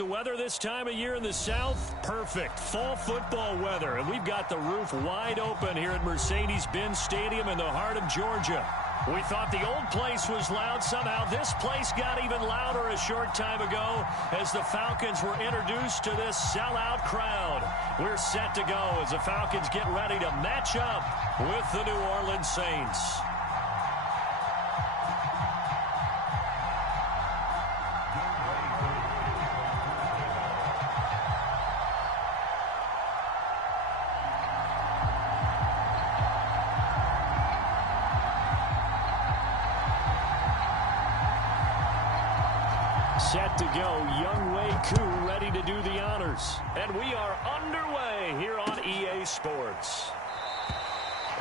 the weather this time of year in the South? Perfect. Fall football weather. And we've got the roof wide open here at Mercedes-Benz Stadium in the heart of Georgia. We thought the old place was loud. Somehow this place got even louder a short time ago as the Falcons were introduced to this sellout crowd. We're set to go as the Falcons get ready to match up with the New Orleans Saints. Set to go, Younghoe Koo ready to do the honors. And we are underway here on EA Sports.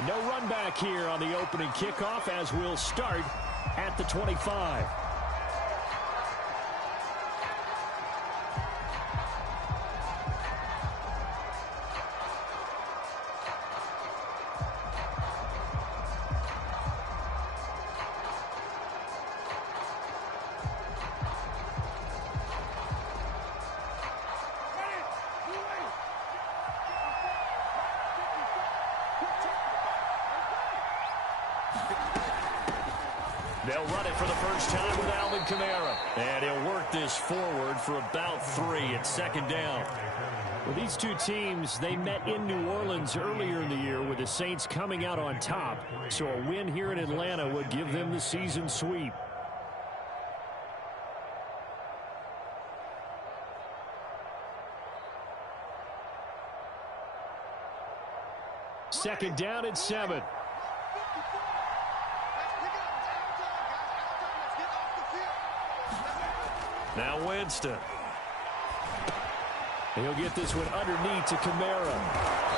No run back here on the opening kickoff as we'll start at the 25. They'll run it for the first time with Alvin Kamara. And he'll work this forward for about 3 at second down. Well, these two teams, they met in New Orleans earlier in the year with the Saints coming out on top. So a win here in Atlanta would give them the season sweep. Second down at 7. Now Winston. He'll get this one underneath to Kamara.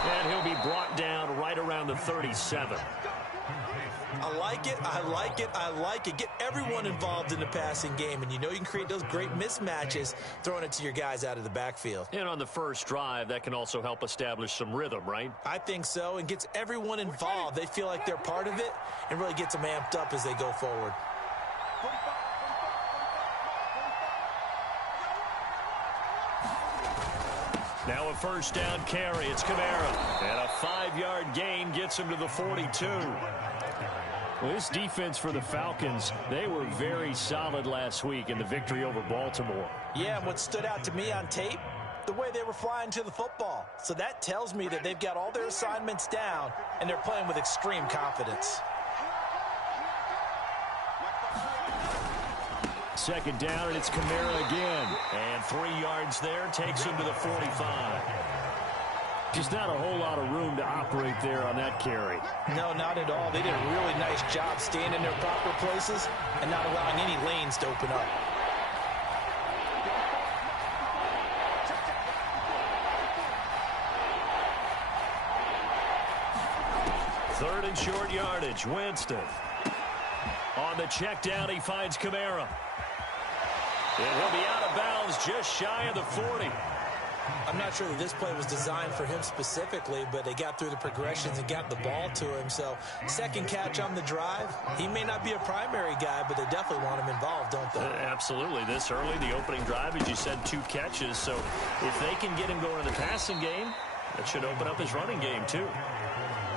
And he'll be brought down right around the 37. I like it, I like it, I like it. Get everyone involved in the passing game, and you know you can create those great mismatches throwing it to your guys out of the backfield. And on the first drive, that can also help establish some rhythm, right? I think so, and gets everyone involved. They feel like they're part of it and really gets them amped up as they go forward. Now a first down carry. It's Kamara. And a 5-yard gain gets him to the 42. Well, this defense for the Falcons, they were very solid last week in the victory over Baltimore. Yeah, and what stood out to me on tape, the way they were flying to the football. So that tells me that they've got all their assignments down, and they're playing with extreme confidence. Second down, and it's Kamara again. And 3 yards there takes him to the 45. Just not a whole lot of room to operate there on that carry. No, not at all. They did a really nice job staying in their proper places and not allowing any lanes to open up. Third and short yardage, Winston. On the check down, he finds Kamara. And he'll be out of bounds just shy of the 40. I'm not sure that this play was designed for him specifically, but they got through the progressions and got the ball to him. So second catch on the drive. He may not be a primary guy, but they definitely want him involved, don't they? Absolutely. This early, the opening drive, as you said, 2 catches. So if they can get him going in the passing game, that should open up his running game too.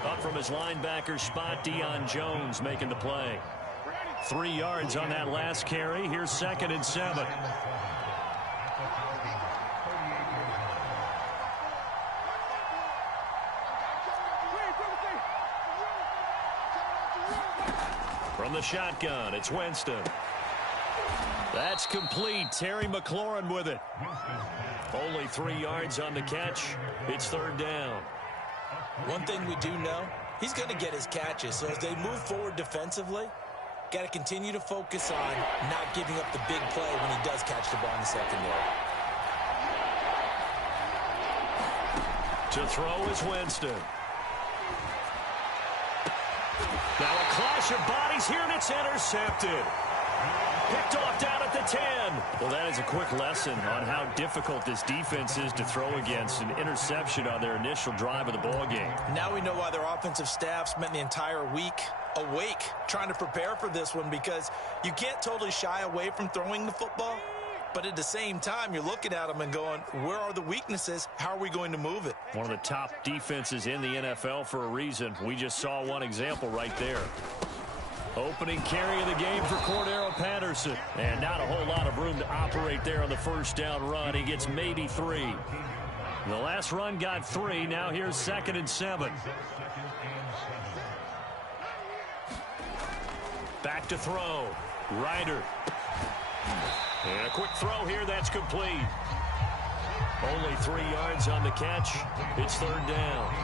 Up from his linebacker spot, Deion Jones making the play. 3 yards on that last carry. Here's second and 7. From the shotgun, it's Winston. That's complete. Terry McLaurin with it. Only 3 yards on the catch. It's third down. One thing we do know, he's going to get his catches. So as they move forward defensively, got to continue to focus on not giving up the big play when he does catch the ball in the secondary. To throw is Winston. Now a clash of bodies here, and it's intercepted. Picked off down at the 10. Well, that is a quick lesson on how difficult this defense is to throw against. An interception on their initial drive of the ball game. Now we know why their offensive staff spent the entire week awake trying to prepare for this one, because you can't totally shy away from throwing the football, But at the same time, you're looking at them and going, where are the weaknesses? How are we going to move it? One of the top defenses in the NFL for a reason. We just saw one example right there. Opening carry of the game for Cordero Patterson. And not a whole lot of room to operate there on the first down run. He gets maybe 3. The last run got 3. Now here's 2nd and 7. Back to throw. Ryder. And a quick throw here. That's complete. Only 3 yards on the catch. It's 3rd down.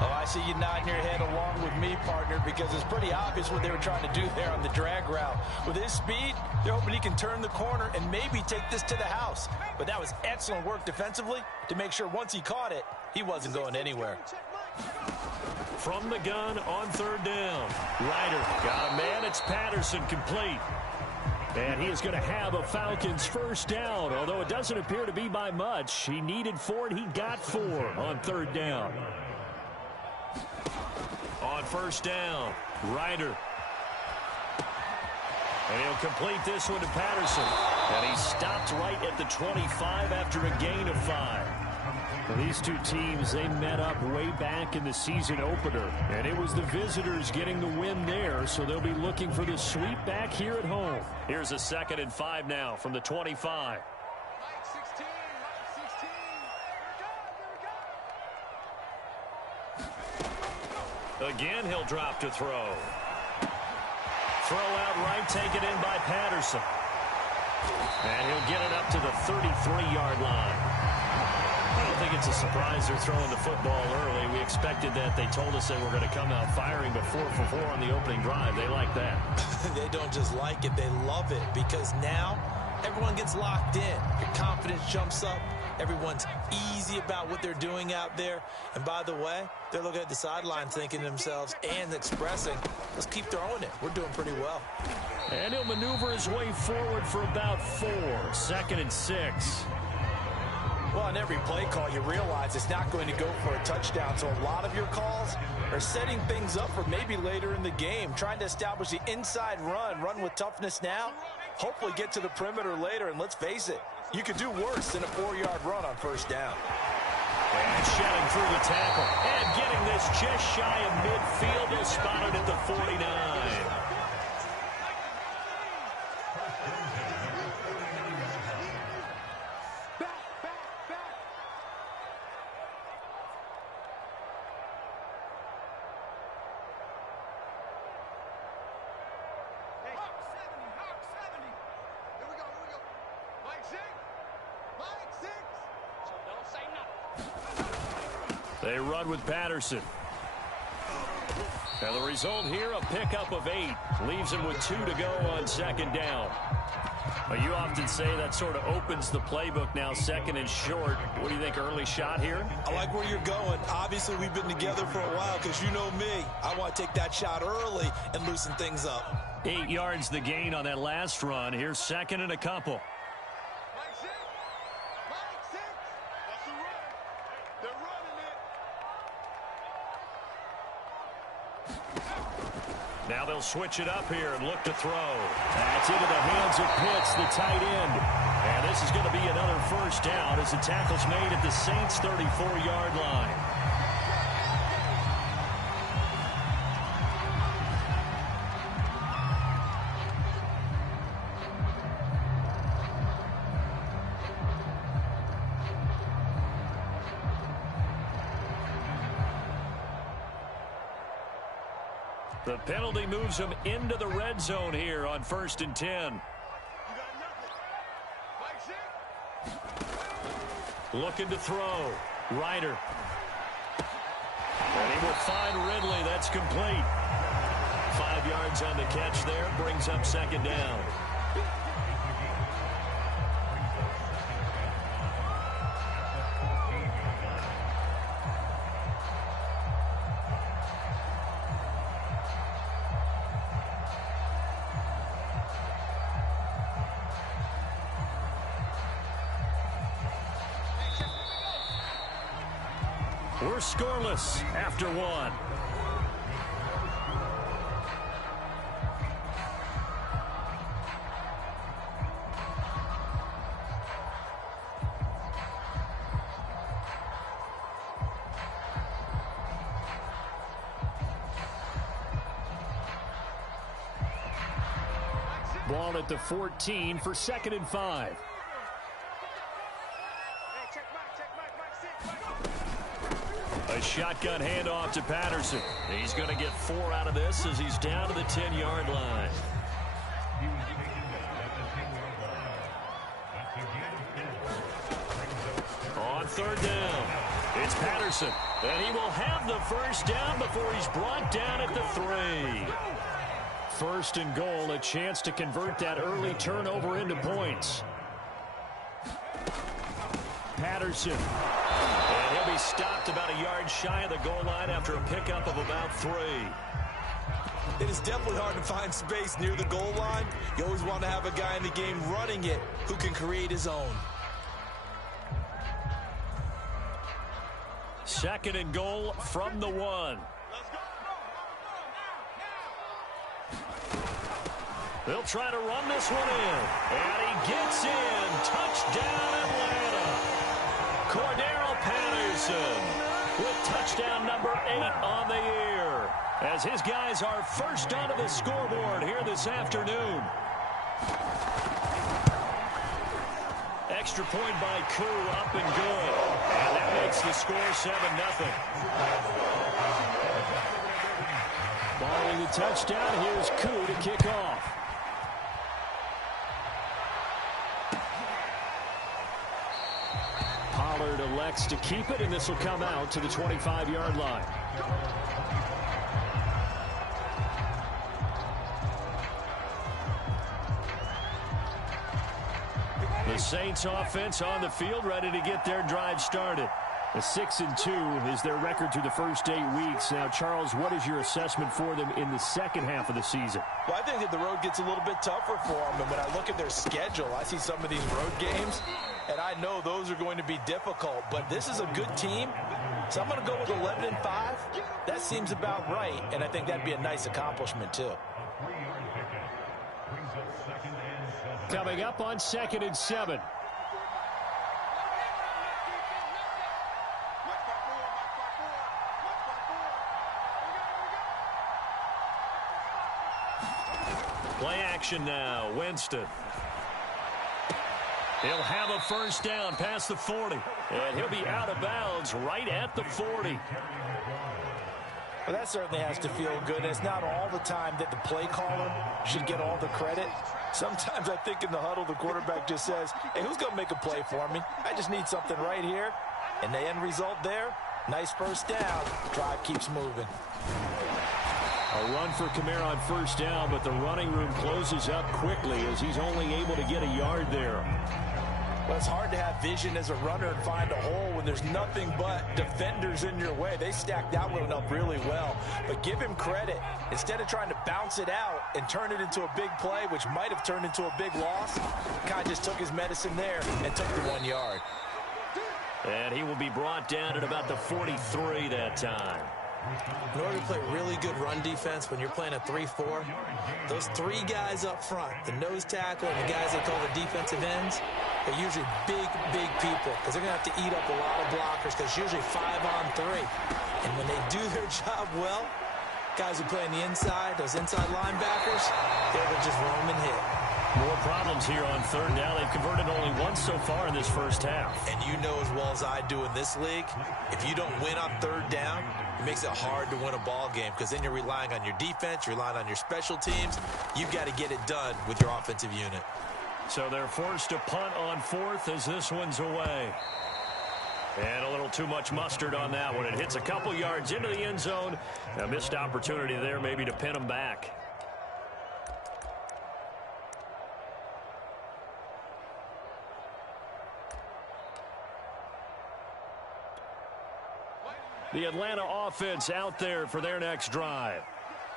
Oh, I see you nodding your head along with me, partner, because it's pretty obvious what they were trying to do there on the drag route. With his speed, they're hoping he can turn the corner and maybe take this to the house. But that was excellent work defensively to make sure once he caught it, he wasn't going anywhere. From the gun on 3rd down. Ryder got a man. It's Patterson, complete. And he is going to have a Falcons first down, although it doesn't appear to be by much. He needed 4, and he got 4 on 3rd down. On 1st down, Ryder. And he'll complete this one to Patterson. And he stopped right at the 25 after a gain of 5. Well, these two teams, they met up way back in the season opener. And it was the visitors getting the win there, so they'll be looking for the sweep back here at home. Here's a 2nd and 5 now from the 25. Again, he'll drop to throw. Throw out right, taken in by Patterson. And he'll get it up to the 33-yard line. I don't think it's a surprise they're throwing the football early. We expected that. They told us they were going to come out firing, but 4 for 4 on the opening drive. They like that. They don't just like it, they love it, because now everyone gets locked in. Your confidence jumps up. Everyone's easy about what they're doing out there. And by the way, they're looking at the sideline thinking to themselves and expressing, let's keep throwing it. We're doing pretty well. And he'll maneuver his way forward for about 4. 2nd and 6. Well, on every play call, you realize it's not going to go for a touchdown. So a lot of your calls are setting things up for maybe later in the game, trying to establish the inside run with toughness now, hopefully get to the perimeter later. And let's face it, you could do worse than a 4-yard run on 1st down. And shedding through the tackle. And getting this just shy of midfield. They'll spot it at the 49. They run with Patterson. And the result here, a pickup of 8. Leaves him with 2 to go on 2nd down. Well, you often say that sort of opens the playbook now, 2nd and short. What do you think, early shot here? I like where you're going. Obviously, we've been together for a while because you know me. I want to take that shot early and loosen things up. 8 yards the gain on that last run. Here's 2nd and a couple. Now they'll switch it up here and look to throw. That's into the hands of Pitts, the tight end. And this is going to be another first down as the tackle's made at the Saints' 34-yard line. The penalty moves him into the red zone here on 1st and 10. Looking to throw. Ryder. And he will find Ridley. That's complete. 5 yards on the catch there. Brings up 2nd down. We're scoreless after 1. Ball at the 14 for 2nd and 5. A shotgun handoff to Patterson. He's going to get 4 out of this as he's down to the 10-yard line. On 3rd down, it's Patterson. And he will have the first down before he's brought down at the 3. 1st and goal, a chance to convert that early turnover into points. Patterson. And he'll be stopped about a yard shy of the goal line after a pickup of about 3. It is definitely hard to find space near the goal line. You always want to have a guy in the game running it who can create his own. 2nd and goal from the 1. They'll try to run this one in. And he gets in. Touchdown, Atlanta. Cordero Patterson with touchdown number 8 on the year, as his guys are first onto the scoreboard here this afternoon. Extra point by Koo, up and good. And that makes the score 7-0. Following the touchdown, here's Koo to kick off. Pollard elects to keep it, and this will come out to the 25-yard line. The Saints offense on the field, ready to get their drive started. A 6-2 is their record through the first 8 weeks. Now, Charles, what is your assessment for them in the second half of the season? Well, I think that the road gets a little bit tougher for them. And when I look at their schedule, I see some of these road games, and I know those are going to be difficult. But this is a good team, so I'm going to go with 11-5. That seems about right, and I think that'd be a nice accomplishment, too. Coming up on 2nd and 7. Play action now. Winston. He'll have a first down past the 40. And he'll be out of bounds right at the 40. Well, that certainly has to feel good. It's not all the time that the play caller should get all the credit. Sometimes I think in the huddle, the quarterback just says, hey, who's going to make a play for me? I just need something right here. And the end result there, nice first down. Drive keeps moving. A run for Kamara on first down, but the running room closes up quickly as he's only able to get a yard there. Well, it's hard to have vision as a runner and find a hole when there's nothing but defenders in your way. They stacked that one up really well. But give him credit. Instead of trying to bounce it out and turn it into a big play, which might have turned into a big loss, Kai just took his medicine there and took the 1 yard. And he will be brought down at about the 43 that time. In order to play really good run defense when you're playing a 3-4, those 3 guys up front, the nose tackle and the guys they call the defensive ends, are usually big people because they're going to have to eat up a lot of blockers because it's usually 5-on-3. And when they do their job well, guys who play on the inside, those inside linebackers, they're just roam and hit. More problems here on 3rd down. They've converted only once so far in this first half. And you know as well as I do in this league, if you don't win on 3rd down, it makes it hard to win a ball game because then you're relying on your defense, you're relying on your special teams. You've got to get it done with your offensive unit. So they're forced to punt on 4th as this one's away. And a little too much mustard on that one. It hits a couple yards into the end zone. A missed opportunity there maybe to pin them back. The Atlanta offense out there for their next drive.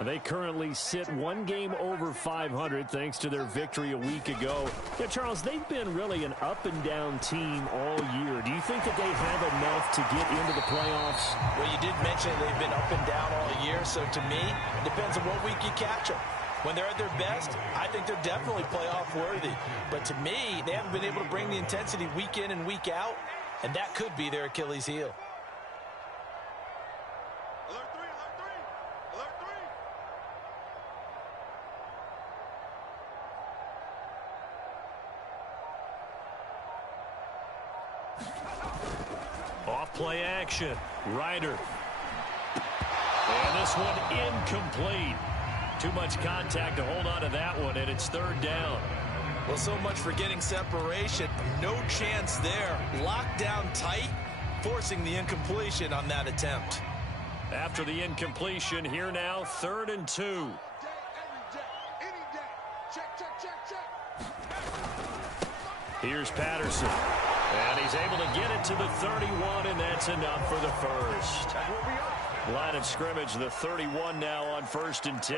They currently sit 1 game over 500 thanks to their victory a week ago. Yeah, Charles, they've been really an up-and-down team all year. Do you think that they have enough to get into the playoffs? Well, you did mention they've been up and down all year, so to me, it depends on what week you catch them. When they're at their best, I think they're definitely playoff worthy. But to me, they haven't been able to bring the intensity week in and week out, and that could be their Achilles heel. Play action. Ryder. And this one incomplete. Too much contact to hold on to that one, and it's third down. Well, so much for getting separation. No chance there. Locked down tight, forcing the incompletion on that attempt. After the incompletion, here now, 3rd and 2. Here's Patterson. And he's able to get it to the 31, and that's enough for the first. Line of scrimmage, the 31 now on 1st and 10.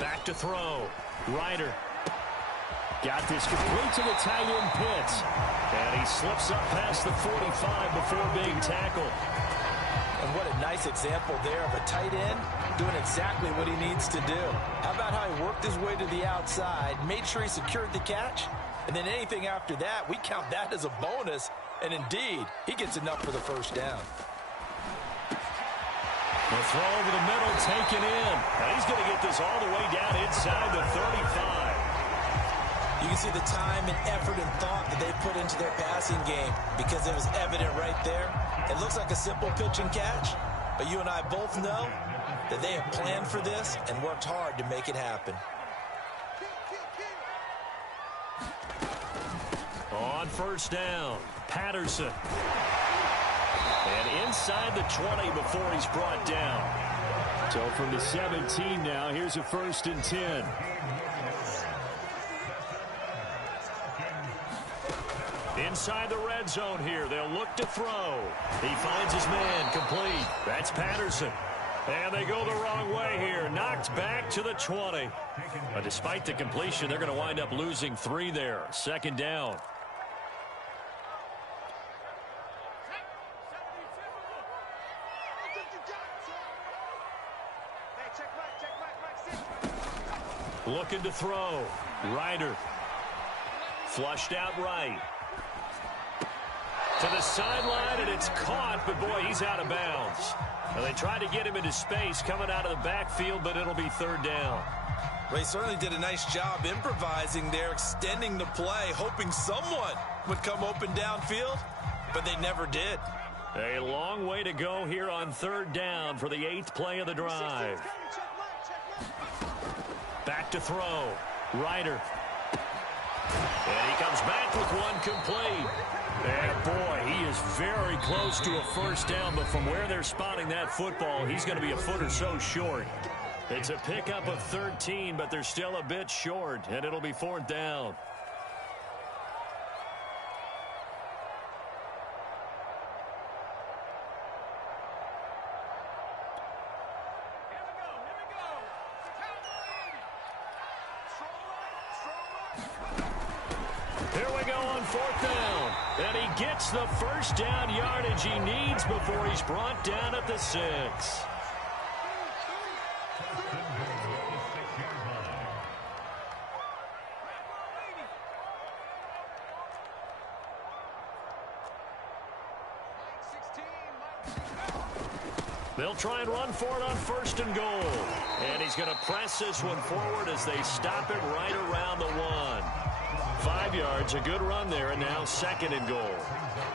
Back to throw. Ryder. Got this complete to the tight end Pitts. And he slips up past the 45 before being tackled. And what a nice example there of a tight end doing exactly what he needs to do. How about how he worked his way to the outside, made sure he secured the catch, and then anything after that, we count that as a bonus. And indeed, he gets enough for the first down. The throw over the middle taken in. And he's going to get this all the way down inside the 35. You can see the time and effort and thought that they put into their passing game because it was evident right there. It looks like a simple pitch and catch, but you and I both know that they have planned for this and worked hard to make it happen. On 1st down, Patterson. And inside the 20 before he's brought down. So from the 17 now, here's a 1st and 10. Inside the red zone here, they'll look to throw. He finds his man, complete. That's Patterson. And they go the wrong way here. Knocked back to the 20. But despite the completion, they're going to wind up losing 3 there. 2nd down. Looking to throw. Ryder. Flushed out right. To the sideline, and it's caught, but boy, he's out of bounds. And they tried to get him into space coming out of the backfield, but it'll be 3rd down. Well, he certainly did a nice job improvising there, extending the play, hoping someone would come open downfield, but they never did. A long way to go here on 3rd down for the 8th play of the drive. Back to throw. Ryder. And he comes back with one complete. And boy, he is very close to a 1st down, but from where they're spotting that football, he's going to be a foot or so short. It's a pickup of 13, but they're still a bit short, and it'll be 4th down. Here we go on 4th down. And he gets the 1st down yardage he needs before he's brought down at the 6. They'll try and run for it on 1st and goal. And he's going to press this one forward as they stop it right around the 1. 5 yards, a good run there, and now 2nd and goal.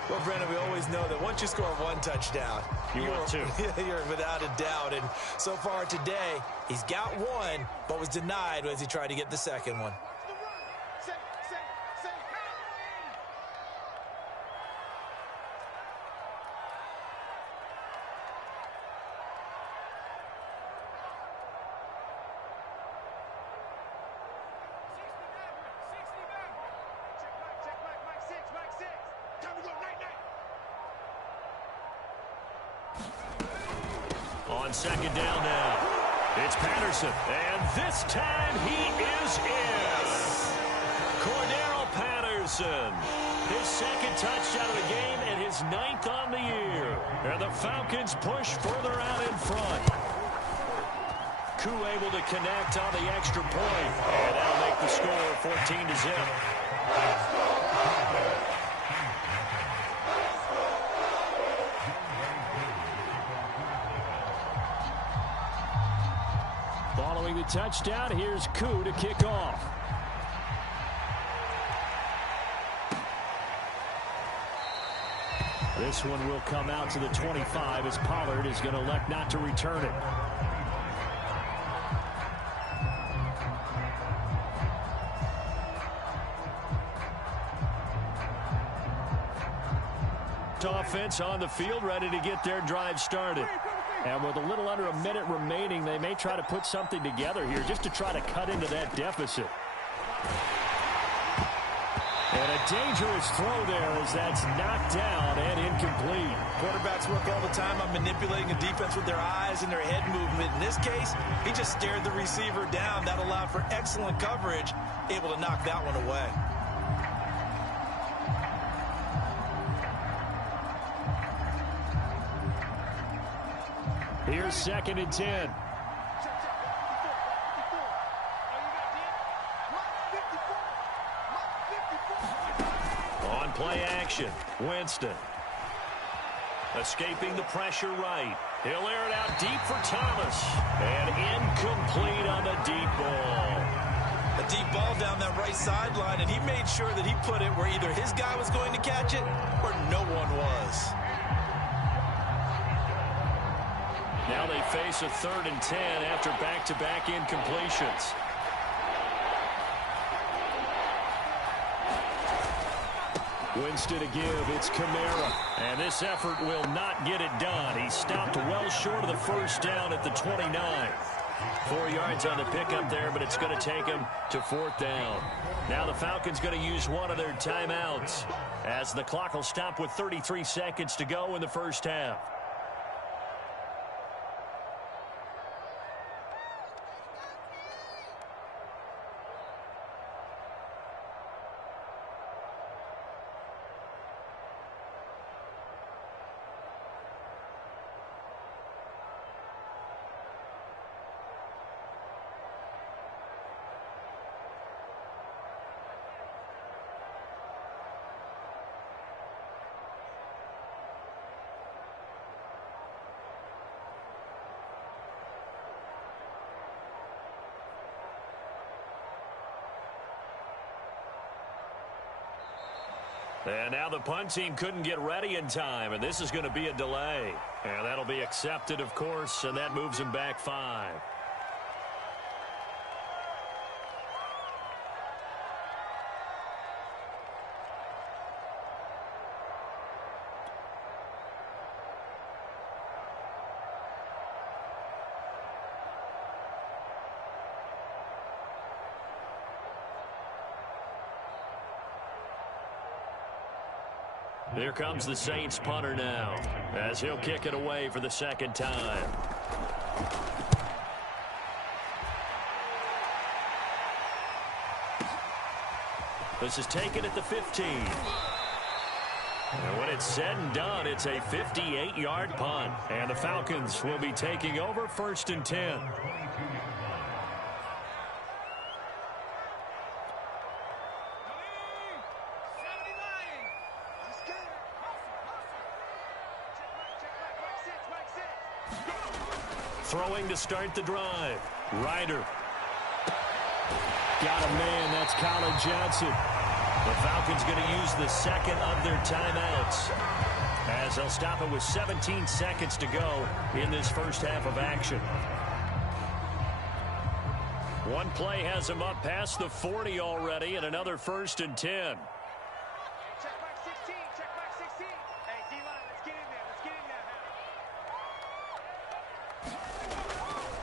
Well, Brandon, we always know that once you score 1 touchdown, you want 2. You're without a doubt. And so far today, he's got 1, but was denied as he tried to get the 2nd one. On 2nd down now, it's Patterson, and this time he is in. Cordero Patterson, his 2nd touchdown of the game and his 9th on the year. And the Falcons push further out in front. Koo able to connect on the extra point, and that'll make the score 14-0. Following the touchdown, here's Koo to kick off. This one will come out to the 25 as Pollard is going to elect not to return it. Offense on the field, ready to get their drive started. And with a little under a minute remaining, they may try to put something together here just to try to cut into that deficit. And a dangerous throw there as that's knocked down and incomplete. Quarterbacks work all the time on manipulating a defense with their eyes and their head movement. In this case, he just stared the receiver down. That allowed for excellent coverage, able to knock that one away. Here's 2nd and 10. On play action, Winston. Escaping the pressure right. He'll air it out deep for Thomas. And incomplete on the deep ball. A deep ball down that right sideline, and he made sure that he put it where either his guy was going to catch it or no one was. Now they face a 3rd and 10 after back-to-back incompletions. Winston to give, it's Kamara. And this effort will not get it done. He stopped well short of the first down at the 29. 4 yards on the pickup there, but it's going to take him to 4th down. Now the Falcons going to use one of their timeouts as the clock will stop with 33 seconds to go in the first half. And now the punt team couldn't get ready in time, and this is going to be a delay. And that'll be accepted, of course, and that moves him back 5. Here comes the Saints punter now, as he'll kick it away for the 2nd time. This is taken at the 15. And when it's said and done, it's a 58-yard punt. And the Falcons will be taking over 1st and 10. Throwing to start the drive. Ryder. Got a man. That's Colin Johnson. The Falcons going to use the 2nd of their timeouts as they'll stop it with 17 seconds to go in this first half of action. One play has him up past the 40 already, and another 1st and 10.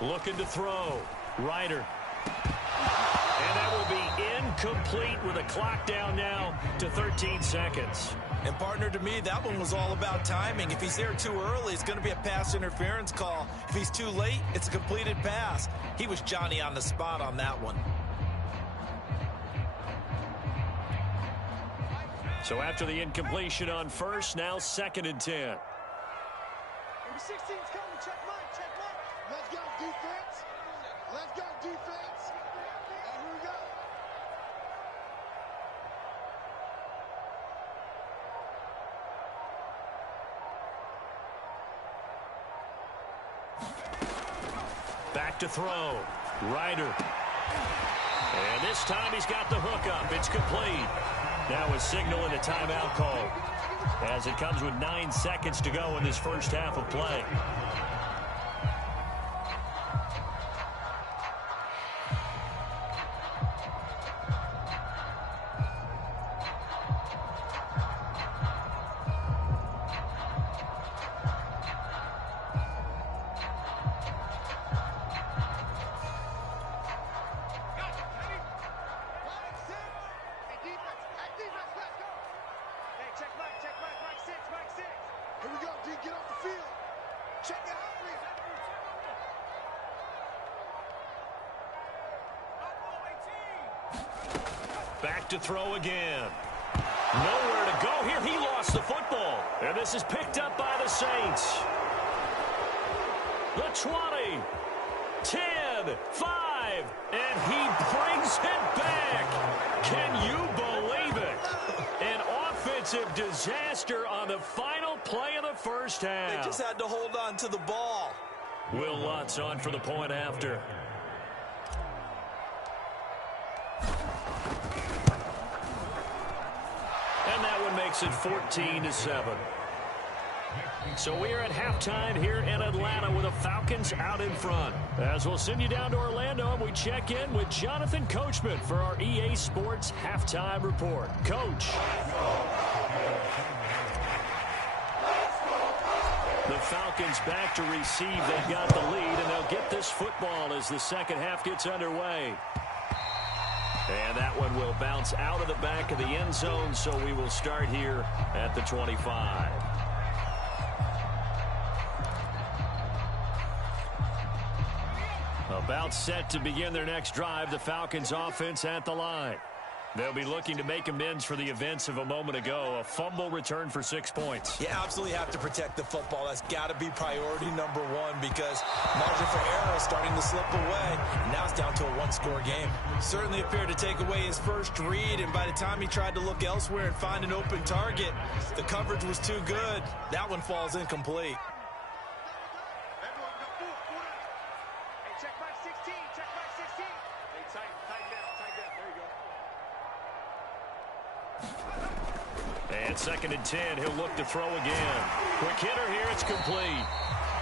Looking to throw. Ryder. And that will be incomplete with a clock down now to 13 seconds. And, partner, to me, that one was all about timing. If he's there too early, it's going to be a pass interference call. If he's too late, it's a completed pass. He was Johnny on the spot on that one. So after the incompletion on 1st, now 2nd and 10. Number 16's coming. Check Mike. Check Mike. Let's go, defense. Let's go, defense. And here we go. Back to throw. Ryder. And this time he's got the hook up. It's complete. Now a signal and a timeout call. as it comes with 9 seconds to go in this first half of play. Here we go, D, get off the field. Check it out. Back to throw again. Nowhere to go here. He lost the football. And this is picked up by the Saints. The 20, 10, 5, and he brings it back. Can you believe it? An offensive disaster on the final play of the first half. They just had to hold on to the ball. Will Lutz on for the point after. And that one makes it 14-7. So we are at halftime here in Atlanta with the Falcons out in front. As we'll send you down to Orlando, and we check in with Jonathan Coachman for our EA Sports Halftime Report. Coach. The Falcons back to receive. They've got the lead, and they'll get this football as the second half gets underway. And that one will bounce out of the back of the end zone, so we will start here at the 25. About set to begin their next drive, the Falcons offense at the line. They'll be looking to make amends for the events of a moment ago. A fumble return for 6 points. You absolutely have to protect the football. That's got to be priority number one because margin for error is starting to slip away. And now it's down to a one-score game. Certainly appeared to take away his first read, and by the time he tried to look elsewhere and find an open target, the coverage was too good. That one falls incomplete. And 2nd and 10, he'll look to throw again. Quick hitter here, it's complete.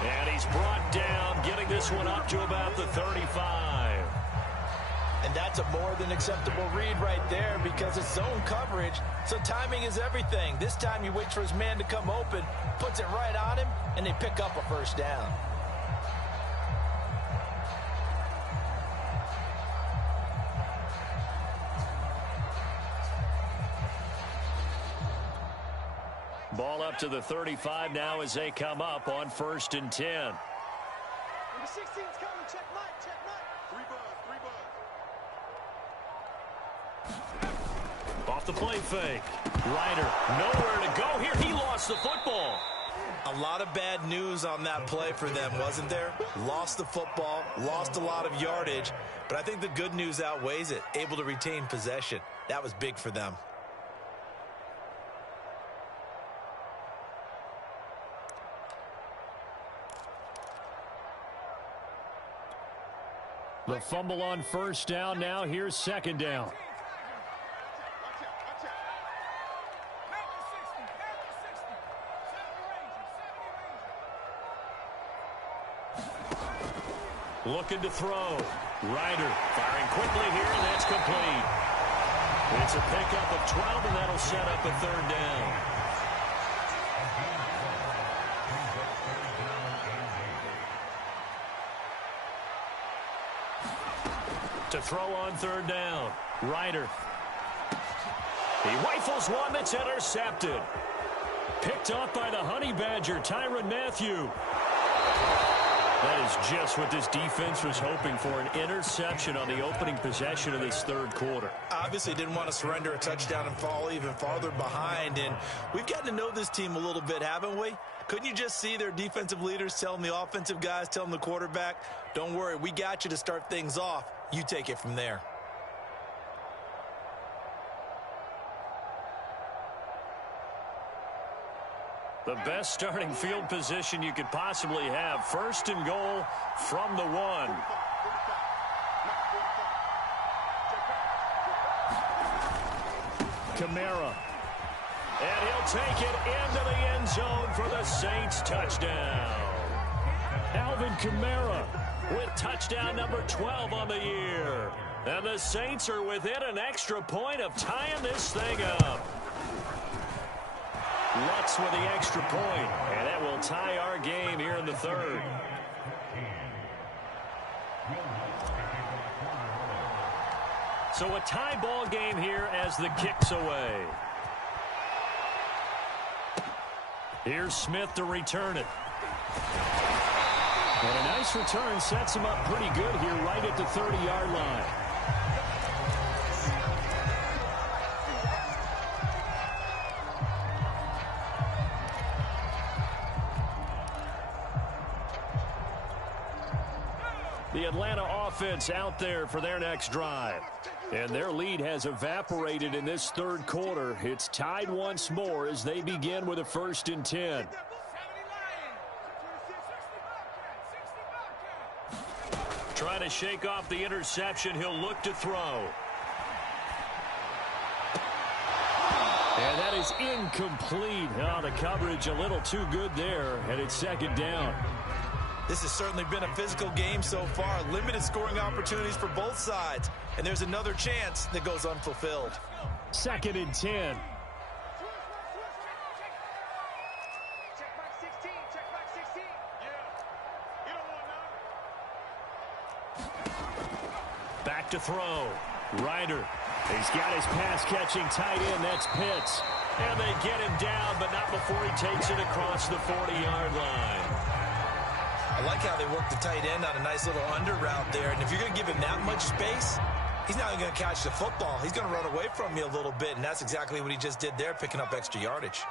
And he's brought down, getting this one up to about the 35. And that's a more than acceptable read right there because it's zone coverage, so timing is everything. This time you wait for his man to come open, puts it right on him, and they pick up a first down. Ball up to the 35 now as they come up on 1st and 10. Number 16's coming. Check Mike. Check Mike. 3 buzz. Off the play fake. Ryder, nowhere to go here. He lost the football. A lot of bad news on that play for them, wasn't there? Lost the football, lost a lot of yardage, but I think the good news outweighs it. Able to retain possession. That was big for them. The fumble on 1st down. Now here's 2nd down. Looking to throw. Ryder firing quickly here, and that's complete. It's a pickup of 12, and that'll set up a 3rd down. To throw on 3rd down. Ryder. He rifles one that's intercepted. Picked up by the Honey Badger, Tyrann Mathieu. That is just what this defense was hoping for, an interception on the opening possession of this 3rd quarter. Obviously didn't want to surrender a touchdown and fall even farther behind, and we've gotten to know this team a little bit, haven't we? Couldn't you just see their defensive leaders telling the offensive guys, telling the quarterback, don't worry, we got you to start things off. You take it from there. The best starting field position you could possibly have. 1st and goal from the 1. Kamara. And he'll take it into the end zone for the Saints touchdown. Alvin Kamara with touchdown number 12 on the year. And the Saints are within an extra point of tying this thing up. Lutz with the extra point, and that will tie our game here in the third. So a tie ball game here as the kick's away. Here's Smith to return it. And a nice return sets him up pretty good here right at the 30-yard line. The Atlanta offense out there for their next drive. And their lead has evaporated in this third quarter. It's tied once more as they begin with a 1st and 10. Trying to shake off the interception. He'll look to throw. And that is incomplete. Oh, the coverage a little too good there, and it's 2nd down. This has certainly been a physical game so far. Limited scoring opportunities for both sides. And there's another chance that goes unfulfilled. 2nd and 10. Check back 16. Check back 16. Yeah. You don't want none. Back to throw. Ryder. He's got his pass-catching tight end. That's Pitts. And they get him down, but not before he takes it across the 40-yard line. I like how they work the tight end on a nice little under route there. And if you're going to give him that much space, he's not going to catch the football. He's going to run away from you a little bit, and that's exactly what he just did there, picking up extra yardage.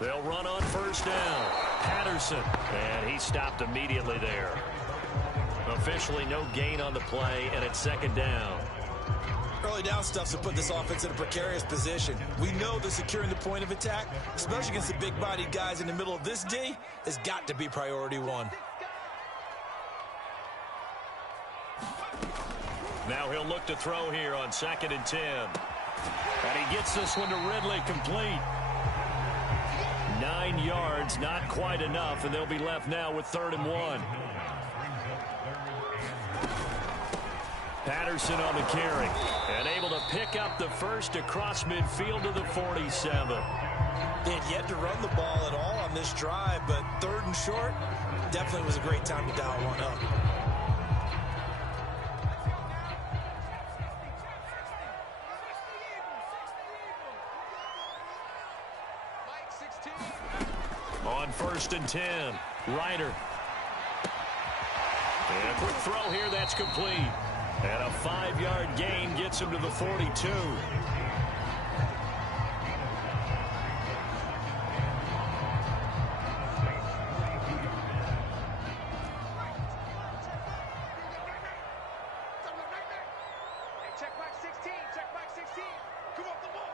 They'll run on 1st down. Patterson, and he stopped immediately there. Officially no gain on the play, and it's 2nd down. Early down stuff to put this offense in a precarious position. We know that securing the point of attack, especially against the big-bodied guys in the middle of this D, has got to be priority one. Now he'll look to throw here on 2nd and 10. And he gets this one to Ridley, complete. 9 yards, not quite enough, and they'll be left now with 3rd and 1. Patterson on the carry, and able to pick up the first across midfield to the 47. He had yet to run the ball at all on this drive, but 3rd and short definitely was a great time to dial one up. On 1st and 10, Ryder. And a quick throw here, that's complete. And a 5-yard gain gets him to the 42. Check back 16. Check back 16. Come off the ball.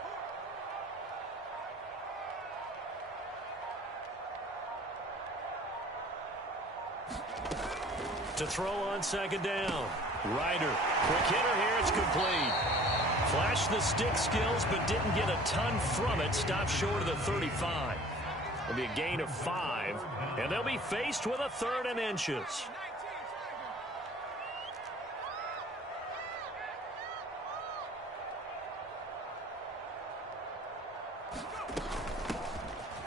To throw on 2nd down. Ryder, quick hitter here, it's complete. Flashed the stick skills, but didn't get a ton from it. Stopped short of the 35. It'll be a gain of 5, and they'll be faced with a 3rd and inches.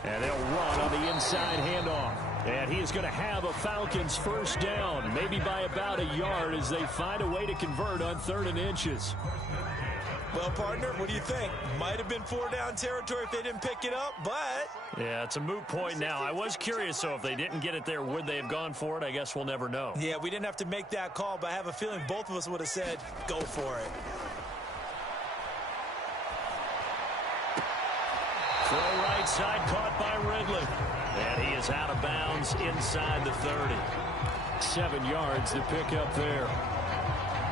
And they'll run on the inside handoff. And he is going to have a Falcons 1st down, maybe by about a yard as they find a way to convert on 3rd and inches. Well, partner, what do you think? Might have been 4-down territory if they didn't pick it up, but... Yeah, it's a moot point now. I was curious, though, if they didn't get it there, would they have gone for it? I guess we'll never know. Yeah, we didn't have to make that call, but I have a feeling both of us would have said, go for it. Throw right side, caught by Ridley. And he is out of bounds inside the 30. 7 yards to pick up there.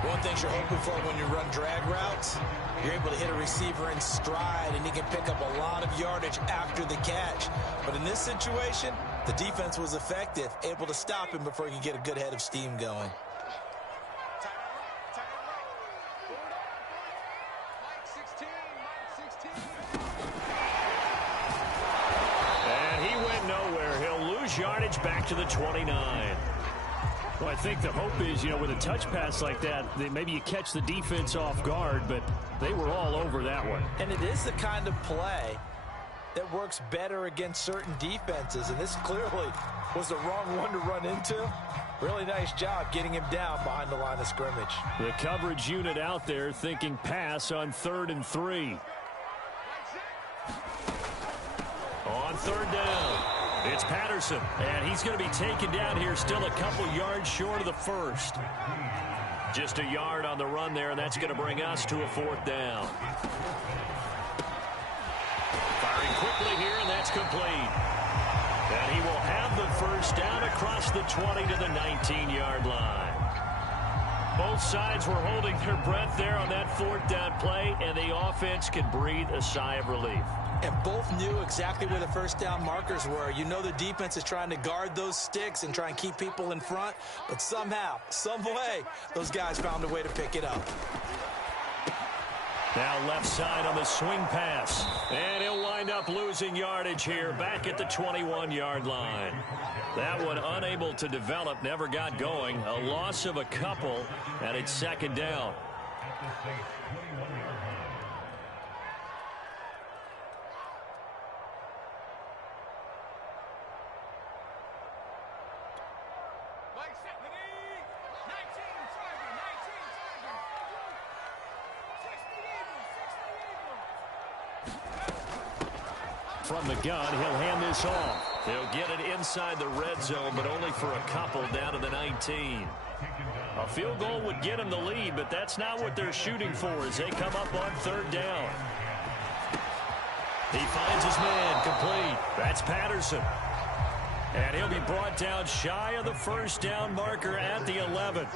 One thing you're hoping for when you run drag routes, you're able to hit a receiver in stride, and he can pick up a lot of yardage after the catch. But in this situation, the defense was effective, able to stop him before he could get a good head of steam going. Mike 16, Mike gains yardage back to the 29. Well, I think the hope is, with a touch pass like that, maybe you catch the defense off guard, but they were all over that one. And it is the kind of play that works better against certain defenses, and this clearly was the wrong one to run into. Really nice job getting him down behind the line of scrimmage. The coverage unit out there thinking pass on 3rd and 3. On 3rd down, it's Patterson, and he's going to be taken down here still a couple yards short of the first. Just a yard on the run there, and that's going to bring us to a 4th down. Firing quickly here, and that's complete. And he will have the first down across the 20 to the 19-yard line. Both sides were holding their breath there on that 4th down play, and the offense can breathe a sigh of relief. And both knew exactly where the first down markers were. The defense is trying to guard those sticks and try and keep people in front, but somehow, some way, those guys found a way to pick it up. Now left side on the swing pass. And he'll wind up losing yardage here back at the 21-yard line. That one unable to develop, never got going. A loss of a couple, and it's 2nd down. From the gun, he'll hand this off. He'll get it inside the red zone, but only for a couple down to the 19. A field goal would get him the lead, but that's not what they're shooting for as they come up on 3rd down. He finds his man complete. That's Patterson. And he'll be brought down shy of the first down marker at the 11.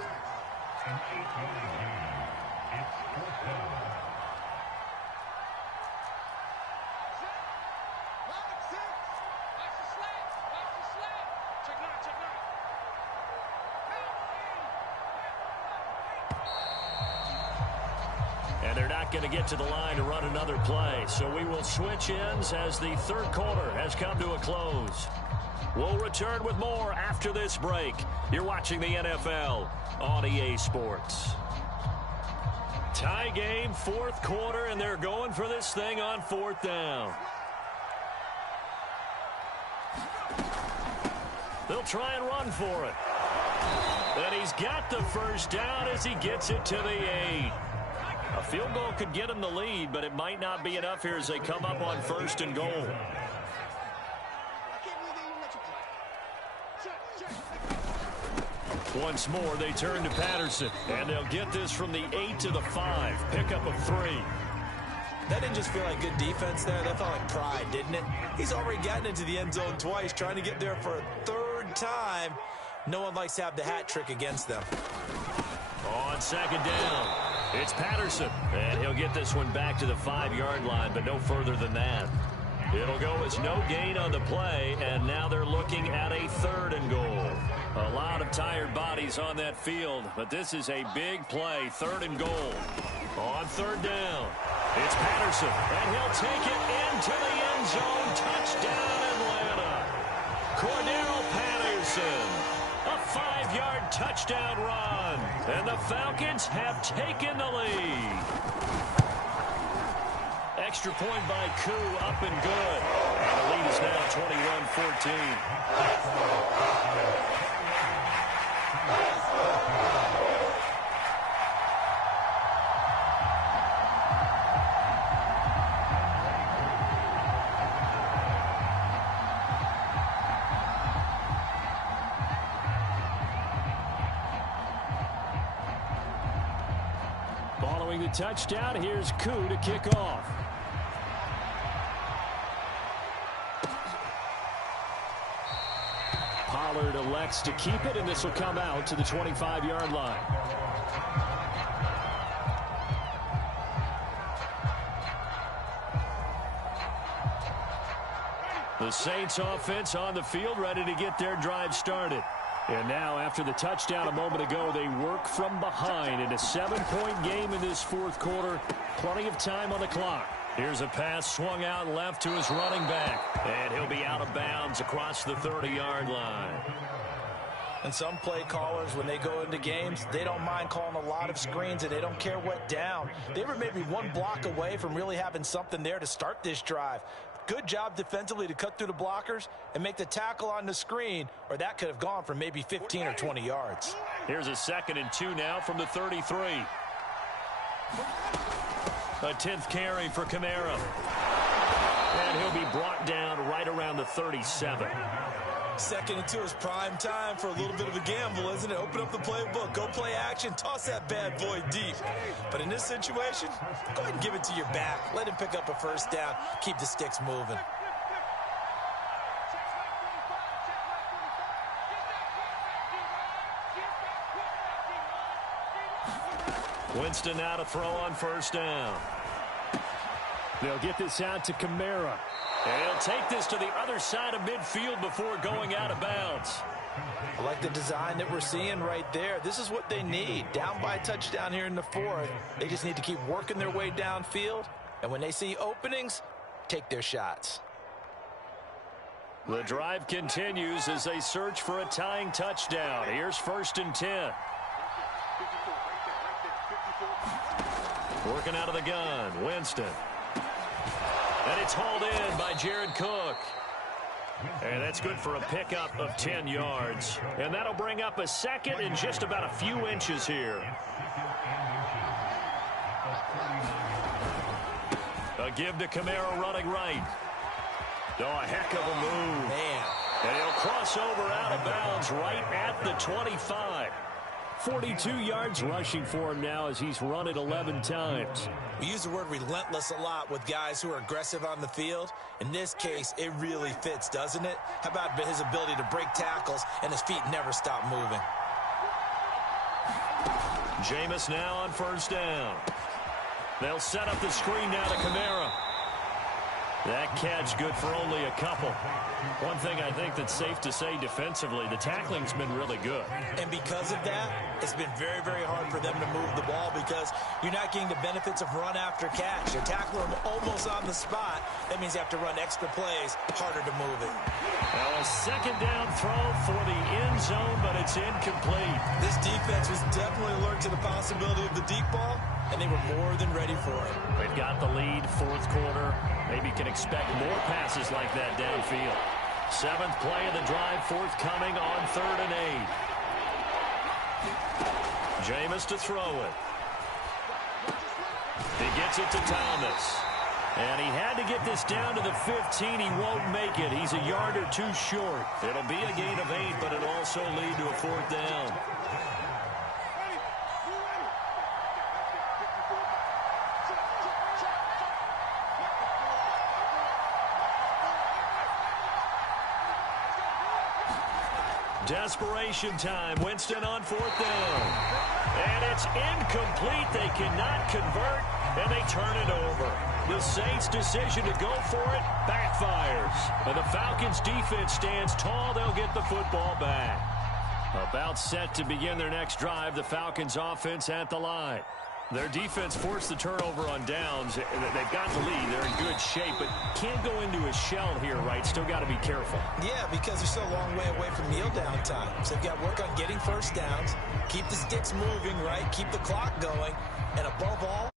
And they're not going to get to the line to run another play. So we will switch ends as the 3rd quarter has come to a close. We'll return with more after this break. You're watching the NFL on EA Sports. Tie game, 4th quarter, and they're going for this thing on 4th down. They'll try and run for it. And he's got the first down as he gets it to the 8. A field goal could get him the lead, but it might not be enough here as they come up on 1st and goal. Once more, they turn to Patterson, and they'll get this from the 8 to the 5. Pickup of 3. That didn't just feel like good defense there. That felt like pride, didn't it? He's already gotten into the end zone twice, trying to get there for a 3rd time. No one likes to have the hat trick against them. On 2nd down, it's Patterson, and he'll get this one back to the 5-yard line, but no further than that. It'll go as no gain on the play, and now they're looking at a 3rd and goal. A lot of tired bodies on that field, but this is a big play, 3rd and goal. On 3rd down, it's Patterson, and he'll take it into the end zone. Touchdown, Atlanta. Cordero Patterson, a 5-yard touchdown run, and the Falcons have taken the lead. Extra point by Koo, up and good. And the lead is now 21-14. Following the touchdown, here's Koo to kick off. Pollard elects to keep it, and this will come out to the 25-yard line. The Saints offense on the field, ready to get their drive started. And now, after the touchdown a moment ago, they work from behind in a 7-point game in this 4th quarter. Plenty of time on the clock. Here's a pass swung out left to his running back. And he'll be out of bounds across the 30-yard line. And some play callers, when they go into games, they don't mind calling a lot of screens, and they don't care what down. They were maybe one block away from really having something there to start this drive. Good job defensively to cut through the blockers and make the tackle on the screen, or that could have gone for maybe 15 or 20 yards. Here's a 2nd and 2 now from the 33. A 10th carry for Kamara. And he'll be brought down right around the 37. 2nd and 2 is prime time for a little bit of a gamble, isn't it? Open up the playbook, go play action, toss that bad boy deep. But in this situation, go ahead and give it to your back. Let him pick up a first down. Keep the sticks moving. Winston now to throw on 1st down. They'll get this out to Kamara. And he'll take this to the other side of midfield before going out of bounds. I like the design that we're seeing right there. This is what they need. Down by a touchdown here in the 4th. They just need to keep working their way downfield. And when they see openings, take their shots. The drive continues as they search for a tying touchdown. Here's 1st and 10. Working out of the gun, Winston. And it's hauled in by Jared Cook. And that's good for a pickup of 10 yards. And that'll bring up a 2nd and just about a few inches here. A give to Kamara running right. Oh, a heck of a move. Man. And he'll cross over out of bounds right at the 25. 42 yards rushing for him now as he's run it 11 times. We use the word relentless a lot with guys who are aggressive on the field. In this case, it really fits, doesn't it? How about his ability to break tackles and his feet never stop moving? Jameis now on 1st down. They'll set up the screen now to Kamara. That catch good for only a couple. One thing I think that's safe to say defensively, the tackling's been really good. And because of that, it's been very, very hard for them to move the ball because you're not getting the benefits of run after catch. You're tackling them almost on the spot. That means you have to run extra plays, harder to move it. Well, a 2nd down throw for the end zone, but it's incomplete. This defense was definitely alert to the possibility of the deep ball, and they were more than ready for it. They've got the lead, 4th quarter. Maybe can expect more passes like that downfield. 7th play of the drive, forthcoming on 3rd and 8. Jameis to throw it. He gets it to Thomas. And he had to get this down to the 15. He won't make it. He's a yard or two short. It'll be a gain of 8, but it'll also lead to a 4th down. Desperation time. Winston on 4th down. And it's incomplete. They cannot convert, and they turn it over. The Saints' decision to go for it backfires. And the Falcons' defense stands tall. They'll get the football back. About set to begin their next drive. The Falcons' offense at the line. Their defense forced the turnover on downs. They've got the lead. They're in good shape, but can't go into a shell here, right? Still got to be careful. Yeah, because they're still a long way away from kneel down time. So they've got to work on getting 1st downs, keep the sticks moving, right? Keep the clock going, and above all,